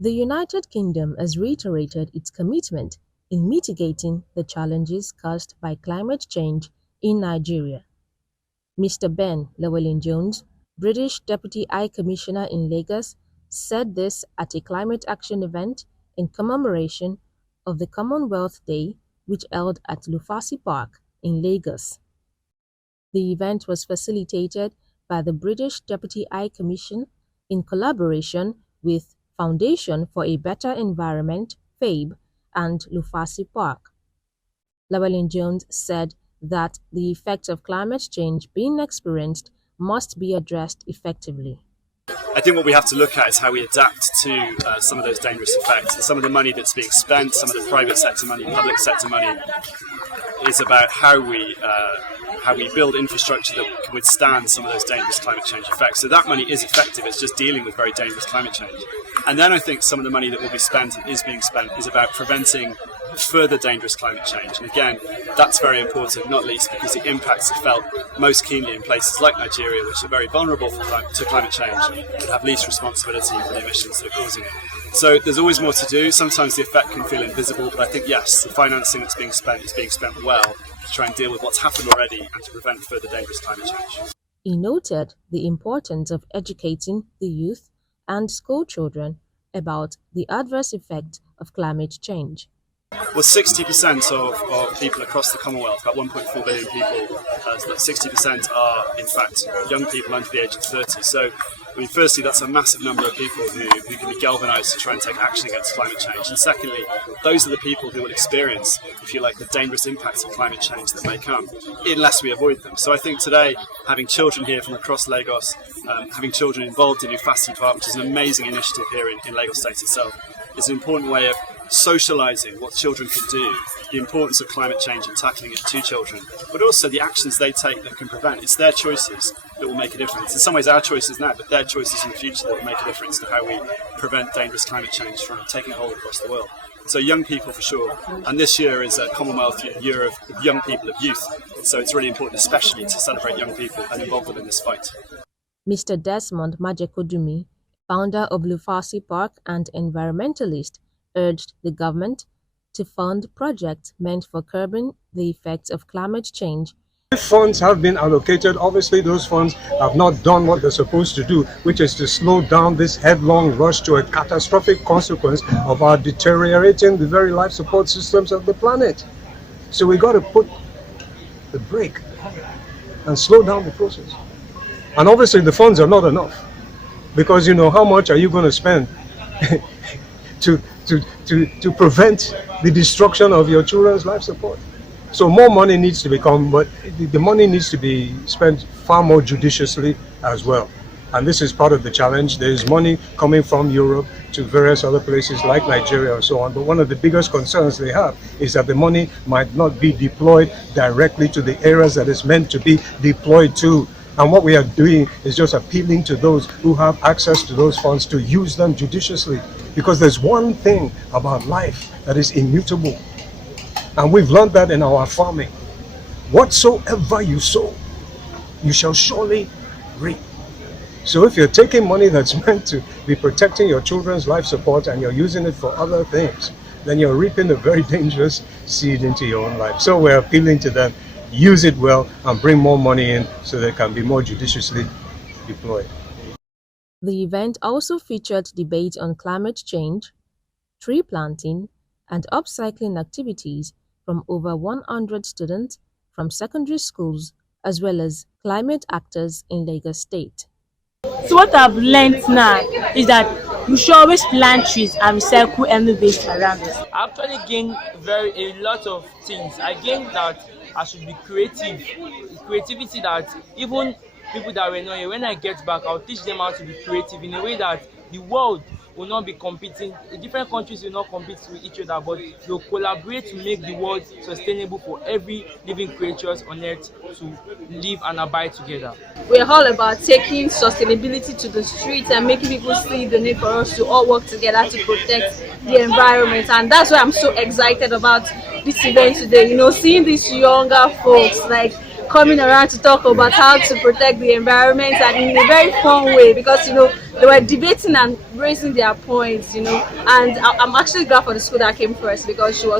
The United Kingdom has reiterated its commitment in mitigating the challenges caused by climate change in Nigeria. Mr. Ben Llewellyn-Jones, British Deputy High Commissioner in Lagos, said this at a climate action event in commemoration of the Commonwealth Day which held at Lufasi Park in Lagos. The event was facilitated by the British Deputy High Commission in collaboration with Foundation for a Better Environment (FABE) and Lufasi Park. Llewellyn-Jones said that the effects of climate change being experienced must be addressed effectively. I think what we have to look at is how we adapt to some of those dangerous effects. And some of the money that's being spent, some of the private sector money, public sector money, is about how we build infrastructure that can withstand some of those dangerous climate change effects. So that money is effective, it's just dealing with very dangerous climate change. And then I think some of the money that will be spent and is being spent is about preventing further dangerous climate change. And again, that's very important, not least because the impacts are felt most keenly in places like Nigeria, which are very vulnerable to climate change, but have least responsibility for the emissions that are causing it. So there's always more to do. Sometimes the effect can feel invisible, but I think, yes, the financing that's being spent is being spent well to try and deal with what's happened already and to prevent further dangerous climate change. He noted the importance of educating the youth and school children about the adverse effect of climate change. Well, 60% of people across the Commonwealth, about 1.4 billion people, 60% are in fact young people under the age of 30. So, I mean, firstly, that's a massive number of people who can be galvanised to try and take action against climate change. And secondly, those are the people who will experience, if you like, the dangerous impacts of climate change that may come, unless we avoid them. So I think today, having children here from across Lagos, having children involved in Lufasi Park, which is an amazing initiative here in Lagos State itself, is an important way of socialising what children can do, the importance of climate change and tackling it to children, but also the actions they take that can prevent. It's their choices that will make a difference. In some ways our choices now, but their choices in the future that will make a difference to how we prevent dangerous climate change from taking hold across the world. So young people for sure, and this year is a Commonwealth Year of Young People, of youth, so it's really important especially to celebrate young people and involve them in this fight. Mr. Desmond Majekodunmi, founder of Lufasi Park and environmentalist, urged the government to fund projects meant for curbing the effects of climate change. If funds have been allocated, obviously those funds have not done what they're supposed to do, which is to slow down this headlong rush to a catastrophic consequence of our deteriorating the very life support systems of the planet. So we got to put the brake and slow down the process. And obviously the funds are not enough, because you know, how much are you going to spend to prevent the destruction of your children's life support? So more money needs to become, but the money needs to be spent far more judiciously as well. And this is part of the challenge. There is money coming from Europe to various other places like Nigeria and so on. But one of the biggest concerns they have is that the money might not be deployed directly to the areas that it's meant to be deployed to. And what we are doing is just appealing to those who have access to those funds to use them judiciously. Because there's one thing about life that is immutable. And we've learned that in our farming. Whatsoever you sow, you shall surely reap. So if you're taking money that's meant to be protecting your children's life support and you're using it for other things, then you're reaping a very dangerous seed into your own life. So we're appealing to them, use it well and bring more money in so they can be more judiciously deployed. The event also featured debate on climate change, tree planting, and upcycling activities from over 100 students from secondary schools, as well as climate actors in Lagos State. So what I've learned now is that we should always plant trees and recycle any waste around us. I actually gained a lot of things. I gained that I should be creative. Creativity that even people that were not here, when I get back, I'll teach them how to be creative in a way that the world will not be competing. The different countries will not compete with each other, but they'll collaborate to make the world sustainable for every living creatures on earth to live and abide together. We're all about taking sustainability to the streets and making people see the need for us to all work together to protect the environment. And that's why I'm so excited about this event today. You know, seeing these younger folks, like coming around to talk about how to protect the environment, and in a very fun way, because they were debating and raising their points, and I'm actually glad for the school that came first, because they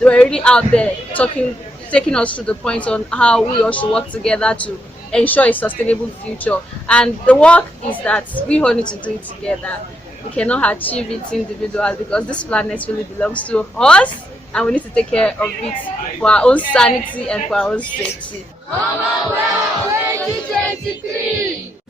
were really out there taking us through the points on how we all should work together to ensure a sustainable future. And the work is that we all need to do it together. We cannot achieve it individually, because this planet really belongs to us, and we need to take care of it for our own sanity and for our own safety. Commonwealth 2023!